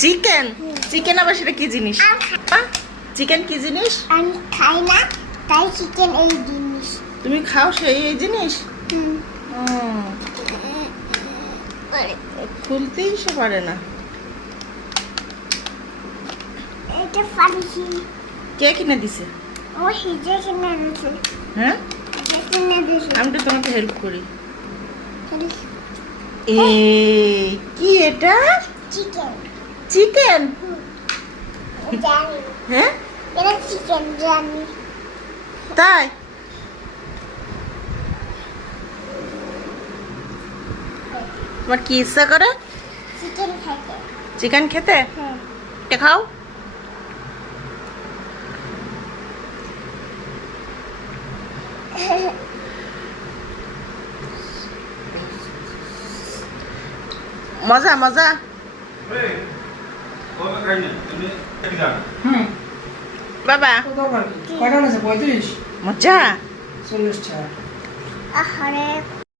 Chicken? Chicken আবার সেটা কি জিনিস? চিকেন কি জিনিস? আমি খাই না, তাই চিকেন এই জিনিস। তুমি খাও সেই এই জিনিস? খুলতেই সে পারে না। এটা ফারিসি। কে কিনে দিছে? ও হিজে কিনে দিছে। হ্যাঁ, কিনে দিছে। আমি তো তোমাকে হেল্প করি। এই কি এটা? চিকেন। চিকেন? জানি। হ্যাঁ, এটা চিকেন জানি। তাই? তোমার কি ইচ্ছা করে? চিকেন খাইতে। চিকেন খেতে? হ্যাঁ। এটা খাও। মজা মজা। বাবা কয়টা আছে? 35? মজা। 40 টাকা। আহারে